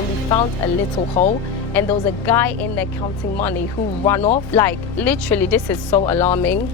and we found a little hole, and there was a guy in there counting money who ran off. Like, literally, this is so alarming.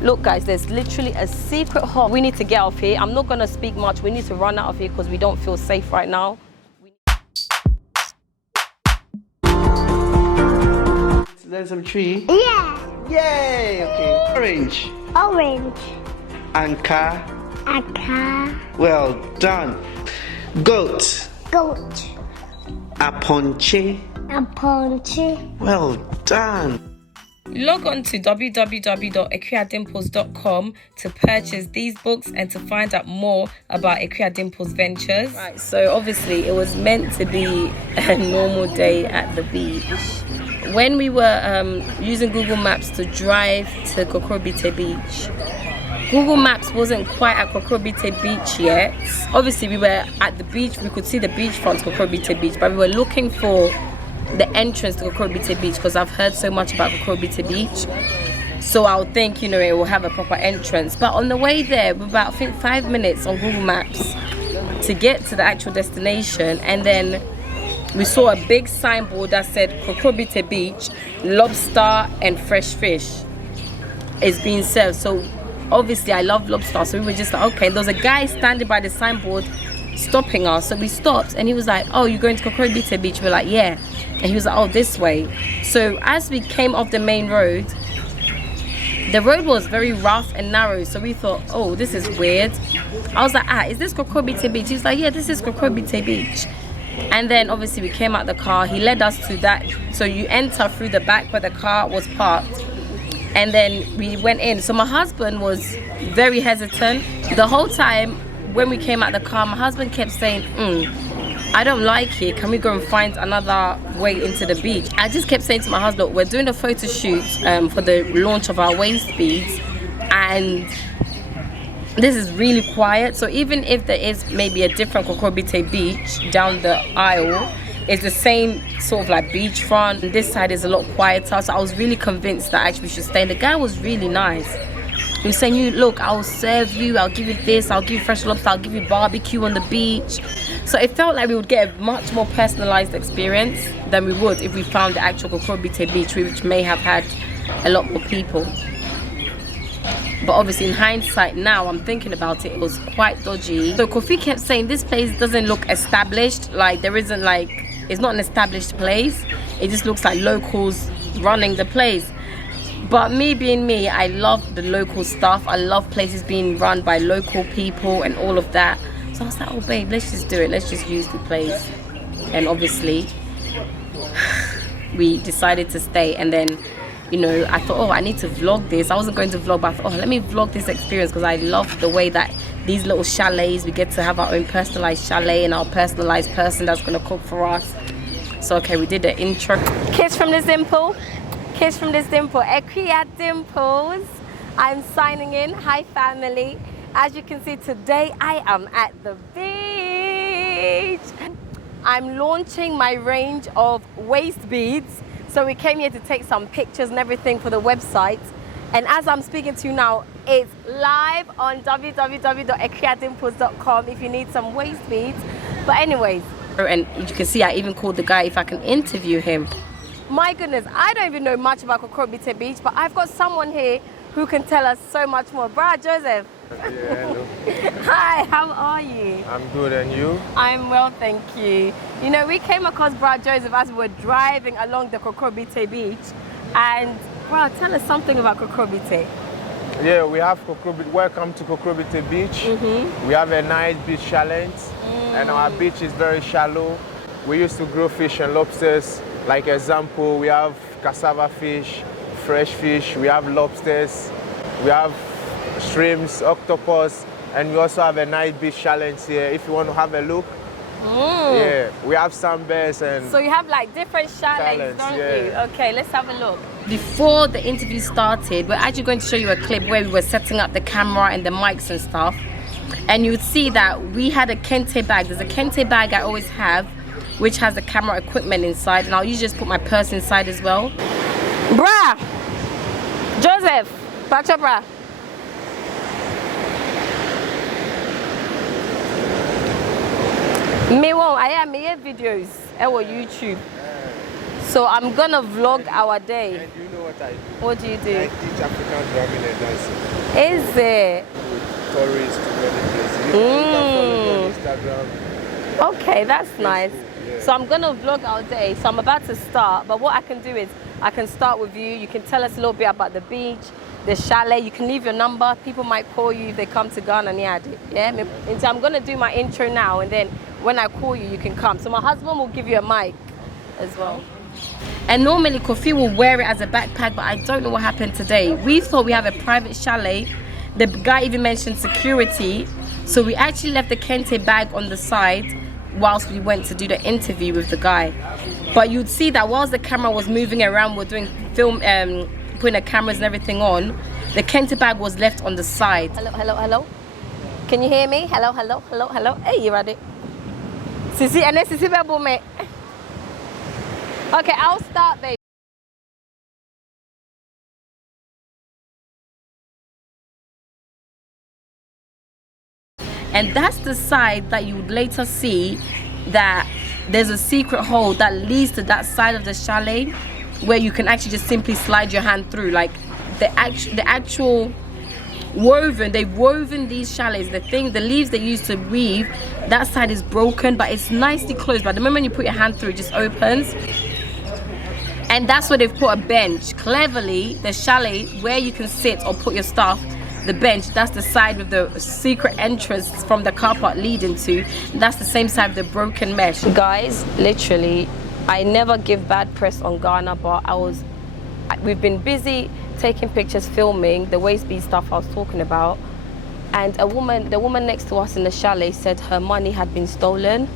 Look, guys, there's literally a secret hole. We need to get off here. I'm not gonna speak much. We need to run out of here because we don't feel safe right now. There's some tree? Yeah. Yay! Okay. Orange. Orange. Anka. Akua. Well done. Goat. Goat. Aponche. Aponche. Well done. Log on to www.akuadimples.com to purchase these books and to find out more about Akua Dimples ventures. Right, so obviously it was meant to be a normal day at the beach. When we were using Google Maps to drive to Kokrobite Beach, Google Maps wasn't quite at Kokrobite Beach yet. Obviously we were at the beach, we could see the beachfront Kokrobite Beach, but we were looking for the entrance to Kokrobite Beach because I've heard so much about Kokrobite Beach. So I would think, you know, it will have a proper entrance. But on the way there, we're about, I think, 5 minutes on Google Maps to get to the actual destination. And then we saw a big signboard that said Kokrobite Beach, lobster and fresh fish is being served. So obviously I love lobster. So we were just like, okay, there was a guy standing by the signboard stopping us. So we stopped and he was like, oh, you're going to Kokrobite Beach? We're like, yeah. And he was like, oh, this way. So as we came off the main road, the road was very rough and narrow. So we thought, oh, this is weird. I was like, is this Kokrobite Beach? He was like, yeah, this is Kokrobite Beach. And then obviously we came out the car. He led us to that. So you enter through the back where the car was parked. And then we went in. So my husband was very hesitant. The whole time when we came out the car, my husband kept saying, I don't like it. Can we go and find another way into the beach? I just kept saying to my husband, we're doing a photo shoot for the launch of our waist beads, and this is really quiet. So even if there is maybe a different Kokrobite Beach down the aisle, it's the same sort of like beachfront. This side is a lot quieter. So I was really convinced that actually we should stay. And the guy was really nice. He was saying, you look, I'll serve you, I'll give you this, I'll give you fresh lobster, I'll give you barbecue on the beach. So it felt like we would get a much more personalized experience than we would if we found the actual Kokrobite Beach, which may have had a lot more people. But obviously in hindsight now, I'm thinking about it, it was quite dodgy. So Kofi kept saying this place doesn't look established, like there isn't like, it's not an established place. It just looks like locals running the place. But me being me, I love the local stuff. I love places being run by local people and all of that. So I was like, oh babe, let's just do it. Let's just use the place. And obviously, we decided to stay. And then, you know, I thought, oh, I need to vlog this. I wasn't going to vlog, but I thought, oh, let me vlog this experience because I love the way that these little chalets, we get to have our own personalized chalet and our personalized person that's going to cook for us. So, okay, we did the intro. Kiss from this dimple. Kiss from this dimple. Akua Dimples. I'm signing in. Hi family. As you can see today I am at the beach. I'm launching my range of waist beads. So we came here to take some pictures and everything for the website. And as I'm speaking to you now, it's live on www.akuadimples.com if you need some waist beads. But anyways, and you can see I even called the guy if I can interview him. My goodness, I don't even know much about Kokrobite Beach, but I've got someone here who can tell us so much more. Brad Joseph. Yeah, hello. Hi, how are you? I'm good, and you? I'm well, thank you. You know, we came across Brad Joseph as we were driving along the Kokrobite Beach. And, Brad, tell us something about Kokrobite. Yeah, we have Kokrobite. Welcome to Kokrobite Beach. We have a nice beach challenge, and our beach is very shallow. We used to grow fish and lobsters. Like example, we have cassava fish, fresh fish, we have lobsters, we have shrimps, octopus, and we also have a nice beach challenge here. If you want to have a look, yeah, we have sunbears and. So you have like different chalets, don't yeah. you? Okay, let's have a look. Before the interview started, we're actually going to show you a clip where we were setting up the camera and the mics and stuff. And you would see that we had a kente bag. There's a kente bag I always have, which has the camera equipment inside, and I'll usually just put my purse inside as well. Brah! Joseph! Back up, brah. Me won't. I am here videos on YouTube. So I'm gonna vlog our day. And you know what I do? What do you do? I teach African drumming and dancing. Is it? With tourists to many places. You can follow me on Instagram. Okay, that's nice. Yeah. So I'm gonna vlog our day. So I'm about to start, but what I can do is I can start with you. You can tell us a little bit about the beach, the chalet. You can leave your number. People might call you if they come to Ghana. Yeah. And so I'm gonna do my intro now, and then when I call you, you can come. So my husband will give you a mic as well. And normally Kofi will wear it as a backpack, but I don't know what happened today. We thought we have a private chalet. The guy even mentioned security. So we actually left the Kente bag on the side whilst we went to do the interview with the guy. But you'd see that whilst the camera was moving around, we're doing film, putting the cameras and everything on, the Kente bag was left on the side. Hello, hello, hello. Can you hear me? Hello, hello, hello, hello. Hey, you ready? Sisi, and then Sisi Bebo me. Okay, I'll start, baby. And that's the side that you would later see that there's a secret hole that leads to that side of the chalet where you can actually just simply slide your hand through. Like the actual woven, they've woven these chalets, the leaves they use to weave, that side is broken, but it's nicely closed. But the moment you put your hand through, it just opens. And that's where they've put a bench. Cleverly, the chalet where you can sit or put your stuff, the bench, that's the side with the secret entrance from the car park leading to. That's the same side with the broken mesh. Guys, literally, I never give bad press on Ghana, but we've been busy taking pictures, filming the waist bead stuff I was talking about. And the woman next to us in the chalet said her money had been stolen.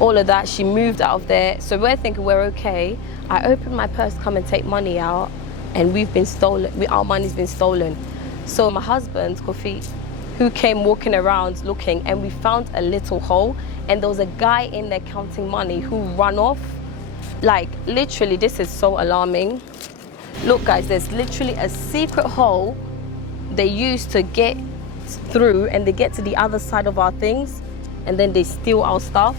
All of that, she moved out of there. So we're thinking we're okay. I opened my purse, come and take money out, and we've been stolen. Our money's been stolen. So my husband, Kofi, who came walking around looking, and we found a little hole, and there was a guy in there counting money who ran off. Like, literally, this is so alarming. Look, guys, there's literally a secret hole they use to get through, and they get to the other side of our things, and then they steal our stuff.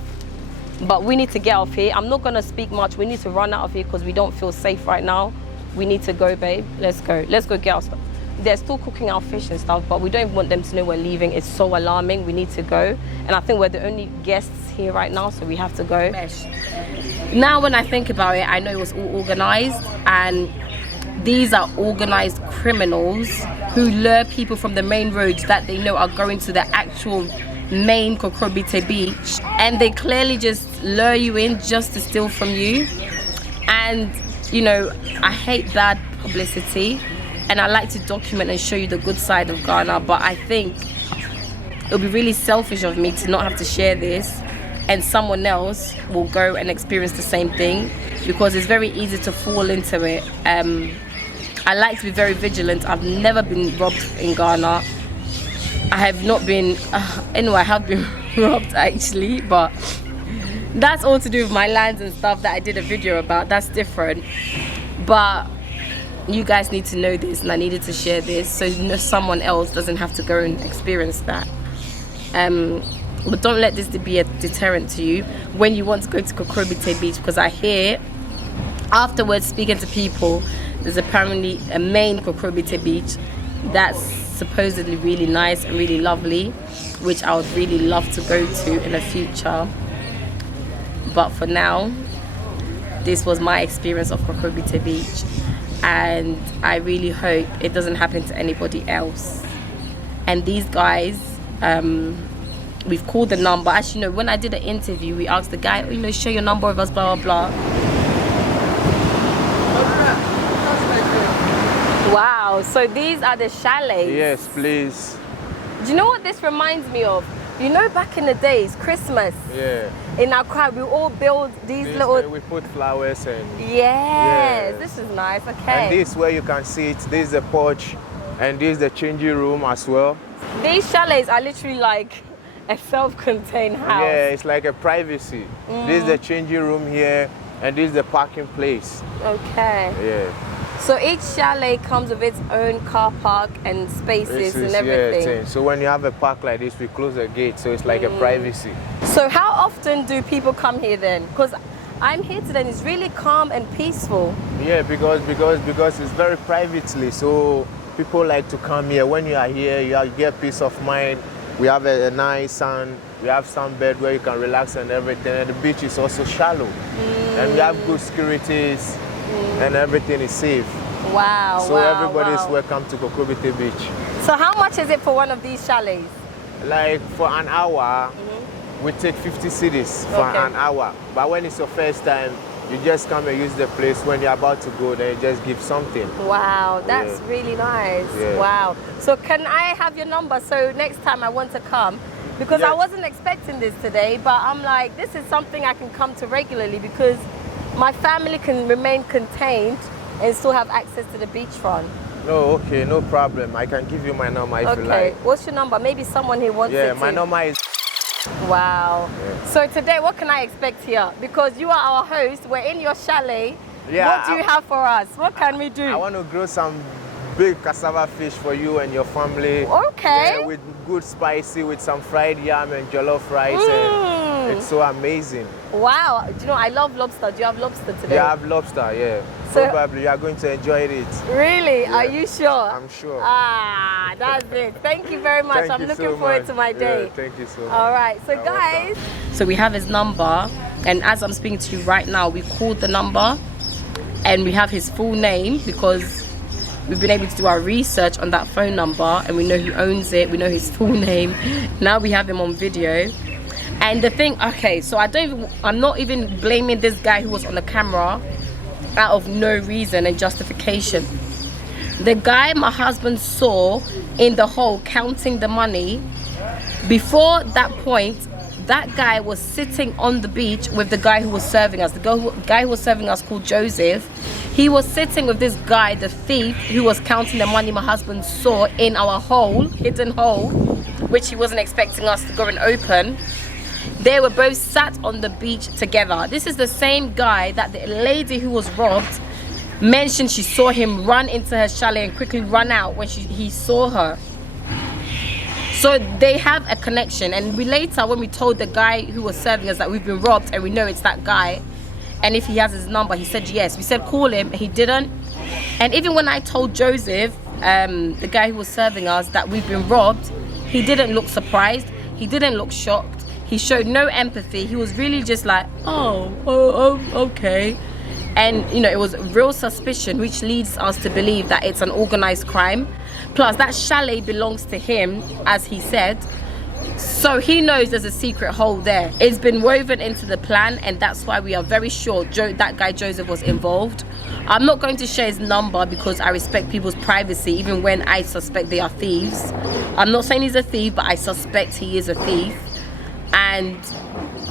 But we need to get off here. I'm not gonna speak much. We need to run out of here because we don't feel safe right now. We need to go, babe. Let's go. Let's go get our stuff. They're still cooking our fish and stuff, but we don't even want them to know we're leaving. It's so alarming. We need to go. And I think we're the only guests here right now, so we have to go. Now when I think about it, I know it was all organized, and these are organized criminals who lure people from the main roads that they know are going to the actual main Kokrobite beach, and they clearly just lure you in just to steal from you. And you know, I hate bad publicity, and I like to document and show you the good side of Ghana, but I think it would be really selfish of me to not have to share this, and someone else will go and experience the same thing, because it's very easy to fall into it. I like to be very vigilant. I've never been robbed in Ghana. I have not been, anyway, I have been robbed actually, but that's all to do with my lands and stuff that I did a video about. That's different. But you guys need to know this, and I needed to share this so someone else doesn't have to go and experience that. But don't let this be a deterrent to you when you want to go to Kokrobite Beach, because I hear afterwards, speaking to people, there's apparently a main Kokrobite Beach that's supposedly really nice and really lovely, which I would really love to go to in the future. But for now, this was my experience of Kokrobite Beach, and I really hope it doesn't happen to anybody else. And these guys, we've called the number. Actually, no, when I did an interview, we asked the guy, you know, share your number with us, blah blah blah. Wow, so these are the chalets? Yes, please. Do you know what this reminds me of? You know, back in the days, Christmas. Yeah. In Akua, we all build these little... We put flowers and... Yes, this is nice, okay. And this where you can see it, this is the porch, and this is the changing room as well. These chalets are literally like a self-contained house. Yeah, it's like a privacy. This is the changing room here, and this is the parking place. Okay. Yeah. So each chalet comes with its own car park and spaces and everything. Yeah, so when you have a park like this, we close the gate, so it's like a privacy. So how often do people come here then? Because I'm here today and it's really calm and peaceful. Yeah, because it's very privately, so people like to come here. When you are here, you get peace of mind. We have a nice sun, we have some bed where you can relax and everything, and the beach is also shallow. And we have good securities, and everything is safe. Wow, So everybody is welcome to Kokrobite Beach. So how much is it for one of these chalets? Like for an hour, we take 50 cedis for an hour. But when it's your first time, you just come and use the place. When you're about to go, then you just give something. Wow, that's really nice. Yeah. Wow. So can I have your number so next time I want to come? Because I wasn't expecting this today, but I'm like, this is something I can come to regularly because my family can remain contained and still have access to the beachfront. No, okay, no problem. I can give you my number if you like. Okay, what's your number? Maybe someone here wants it Yeah, too. my number is... Wow. Yeah. So today, what can I expect here? Because you are our host, we're in your chalet. Yeah, what do you have for us? What can we do? I want to grow some big cassava fish for you and your family. Okay. Yeah, with good spicy, with some fried yam and jollof rice. And it's so amazing. Wow. Do you know, I love lobster. Do you have lobster today? Yeah, I have lobster, yeah. So, probably you are going to enjoy it. Really? Yeah. Are you sure? I'm sure. Ah, that's it. Thank you very much. Thank I'm you looking so forward much. to my day. Yeah, thank you so much. All right. So You're guys, welcome. so we have his number, and as I'm speaking to you right now, we called the number and we have his full name because we've been able to do our research on that phone number and we know who owns it, we know his full name. Now we have him on video. And the thing, okay, so I'm not even blaming this guy who was on the camera out of no reason and justification. The guy my husband saw in the hole counting the money, before that point, that guy was sitting on the beach with the guy who was serving us. The guy who was serving us called Joseph. He was sitting with this guy, the thief, who was counting the money my husband saw in our hole, hidden hole, which he wasn't expecting us to go and open. They were both sat on the beach together. This is the same guy that the lady who was robbed mentioned she saw him run into her chalet and quickly run out when he saw her. So they have a connection, and we later, when we told the guy who was serving us that we've been robbed and we know it's that guy, and if he has his number, he said yes. We said call him, he didn't. And even when I told Joseph, the guy who was serving us, that we've been robbed, he didn't look surprised, he didn't look shocked, he showed no empathy. He was really just like, oh, okay. And you know, it was real suspicion, which leads us to believe that it's an organized crime. Plus that chalet belongs to him, as he said, so he knows there's a secret hole there. It's been woven into the plan, and that's why we are very sure that guy Joseph was involved. I'm not going to share his number because I respect people's privacy, even when I suspect they are thieves. I'm not saying he's a thief, but I suspect he is a thief. And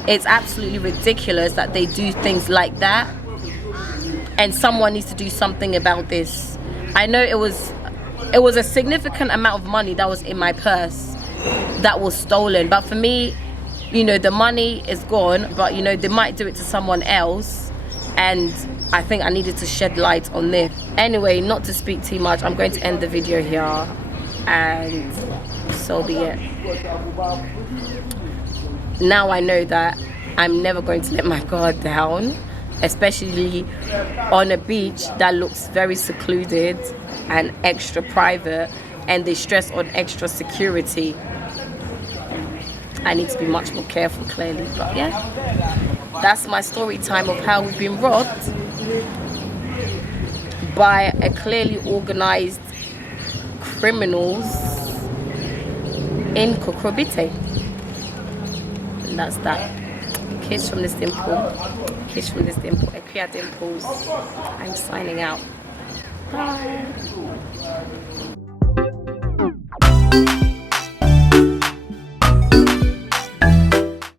it's absolutely ridiculous that they do things like that, and someone needs to do something about this. I know it was a significant amount of money that was in my purse that was stolen, but for me, you know, the money is gone, but you know, they might do it to someone else, and I think I needed to shed light on this. Anyway, not to speak too much, I'm going to end the video here, and so be it. Now I know that I'm never going to let my guard down, especially on a beach that looks very secluded and extra private, and they stress on extra security. I need to be much more careful, clearly, but yeah, that's my story time of how we've been robbed by a clearly organized criminals in Kokrobite. And that's that. Kiss from this dimple. Kiss from this dimple. Akua Dimples. I'm signing out. Bye.